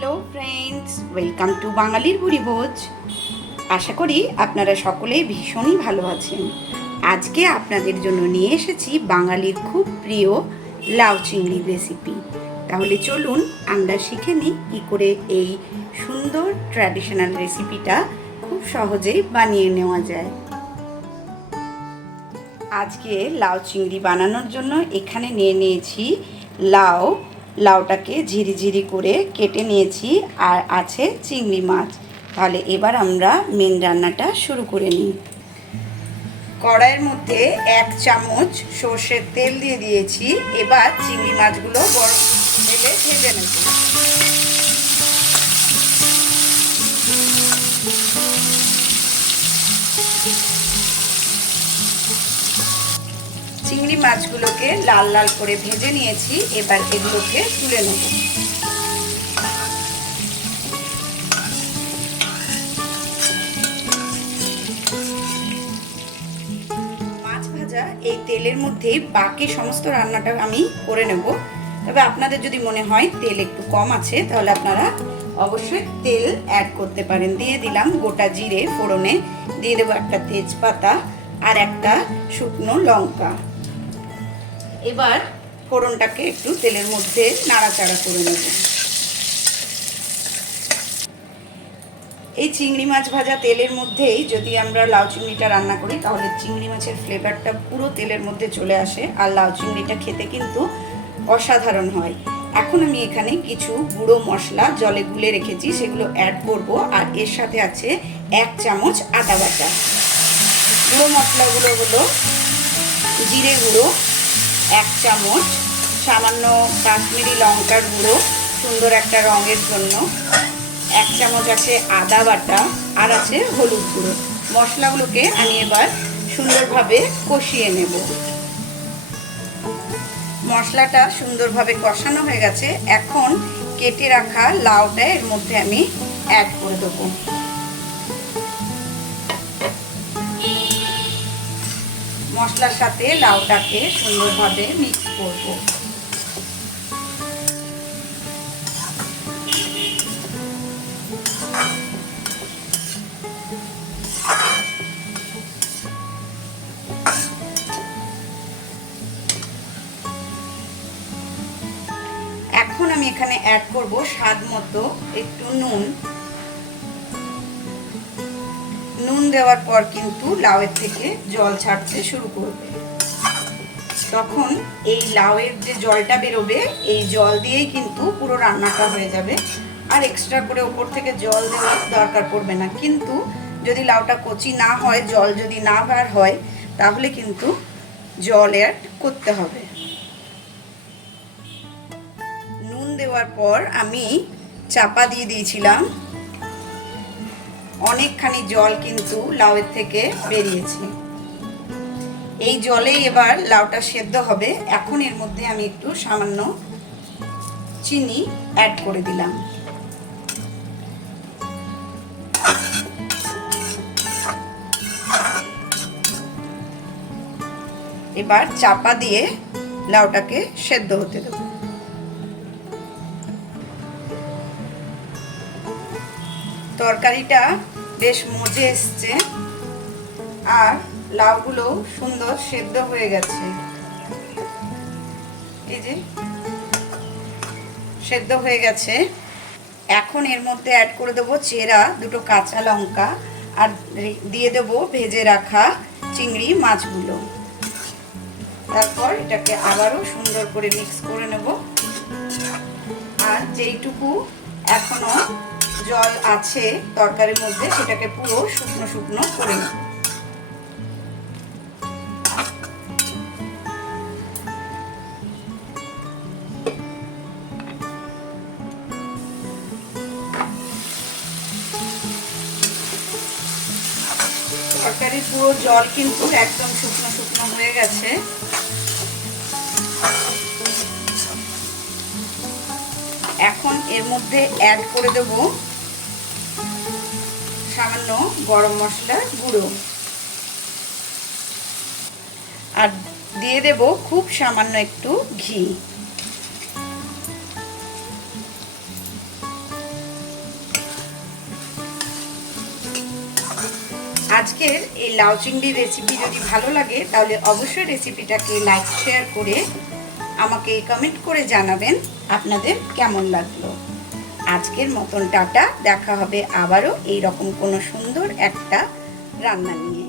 Hello friends, welcome to বাঙালির ভুরিভোজ। আশা করি আপনারা সকলেই ভীষণই ভালো আছেন। আজকে আপনাদের জন্য নিয়ে এসেছি বাঙালির খুব প্রিয় লাউ চিংড়ির রেসিপি। তাহলে চলুন আমরা শিখে নিই কী করে এই সুন্দর ট্র্যাডিশনাল রেসিপিটা খুব সহজেই বানিয়ে নেওয়া যায়। আজকে লাউ চিংড়ি বানানোর জন্য এখানে নিয়ে নিয়েছি লাউটাকে ঝিরিঝিরি করে কেটে নিয়েছি, আর আছে চিংড়ি মাছ। তাহলে এবার আমরা মেন রান্নাটা শুরু করে নিই। কড়াইয়ের মধ্যে 1 চামচ সর্ষের তেল দিয়ে দিয়েছি। এবার চিংড়ি মাছগুলো গরম তেলে ভেজে নেব। চিংড়ি মাছগুলোকে লাল লাল করে ভেজে নিয়েছি। এবার এগুলোকে তুলে নেব। মাছ ভাজা এই তেলের মধ্যেই বাকি সমস্ত রান্নাটা আমি করে নেব। তবে আপনাদের যদি মনে হয় তেল একটু কম আছে, তাহলে আপনারা অবশ্যই তেল অ্যাড করতে পারেন। দিয়ে দিলাম গোটা জিরে ফোড়নে, দিয়ে দেবো একটা তেজপাতা আর একটা শুকনো লঙ্কা। এবার ফোড়নটাকে একটু তেলের মধ্যে নাড়াচাড়া করে নেব। এই চিংড়ি মাছ ভাজা তেলের মধ্যেই যদি আমরা লাউ চিংড়িটা রান্না করি, তাহলে চিংড়ি মাছের ফ্লেভারটা পুরো তেলের মধ্যে চলে আসে, আর লাউ চিংড়িটা খেতে কিন্তু অসাধারণ হয়। এখন আমি এখানে কিছু গুঁড়ো মশলা জলে গুলে রেখেছি, সেগুলো অ্যাড করব। আর এর সাথে আছে 1 চামচ আদা বাটা। গুঁড়ো মশলাগুলো হলো জিরে গুঁড়ো 1 চামচ, সামান্য কাশ্মীরি লঙ্কার গুঁড়ো সুন্দর একটা রঙের জন্য, 1 চামচ আছে আদা বাটা, আর আছে হলুদ গুঁড়ো। মশলাগুলোকে আমি এবার সুন্দরভাবে কষিয়ে নেব। মশলাটা সুন্দরভাবে কষানো হয়ে গেছে। এখন কেটে রাখা লাউটা এর মধ্যে আমি অ্যাড করে দেবো। মশলার সাথে লাউটাকে সুন্দরভাবে মিক্স করব। এখন আমি এখানে অ্যাড করব স্বাদ মতো একটু নুন। নুন দেওয়ার পর কিন্তু লাউয়ের থেকে জল ছাড়তে শুরু করবে। তখন এই লাউয়ের যে জলটা বেরোবে, এই জল দিয়েই কিন্তু পুরো রান্নাটা হয়ে যাবে। আর এক্সট্রা করে ওপর থেকে জল দেওয়ার দরকার পড়বে না। কিন্তু যদি লাউটা কচি না হয়, জল যদি না বার হয়, তাহলে কিন্তু জল অ্যাড করতে হবে। নুন দেওয়ার পর আমি চাপা দিয়ে দিয়েছিলাম। অনেকখানি জল কিন্তু লাউয়ের থেকে বেরিয়েছে। এই জলেই এবার লাউটা সেদ্ধ হবে। এখন এর মধ্যে আমি একটু সামান্য চিনি অ্যাড করে দিলাম। এবার চাপা দিয়ে লাউটাকে সেদ্ধ হতে দেব। তরকারিটা বেশ মজে এসছে, আর লাউগুলো সুন্দর সেদ্ধ হয়ে গেছে। এই যে সেদ্ধ হয়ে গেছে। এখন এর মধ্যে অ্যাড করে দেবো চেরা 2টো কাঁচা লঙ্কা, আর দিয়ে দেবো ভেজে রাখা চিংড়ি মাছগুলো। তারপর এটাকে আবারও সুন্দর করে মিক্স করে নেব। আর যেইটুকু এখনো জল আছে তরকারির মধ্যে, সেটাকে পুরো শুকনো শুকনো করে নেব। তরকারির পুরো জল কিন্তু একদম শুকনো শুকনো হয়ে গেছে। এখন এর মধ্যে অ্যাড করে দেব সামান্য গরম মশলার গুঁড়ো, আর দিয়ে দেব খুব সামান্য একটু ঘি। আজকের এই লাউ চিংড়ির রেসিপি যদি ভালো লাগে তাহলে অবশ্যই রেসিপিটাকে লাইক শেয়ার করে আমাকে কমেন্ট করে জানাবেন আপনাদের কেমন লাগলো। আজকের মতন টাটা, দেখা হবে আবারও এই রকম কোনো সুন্দর একটা রান্না নিয়ে।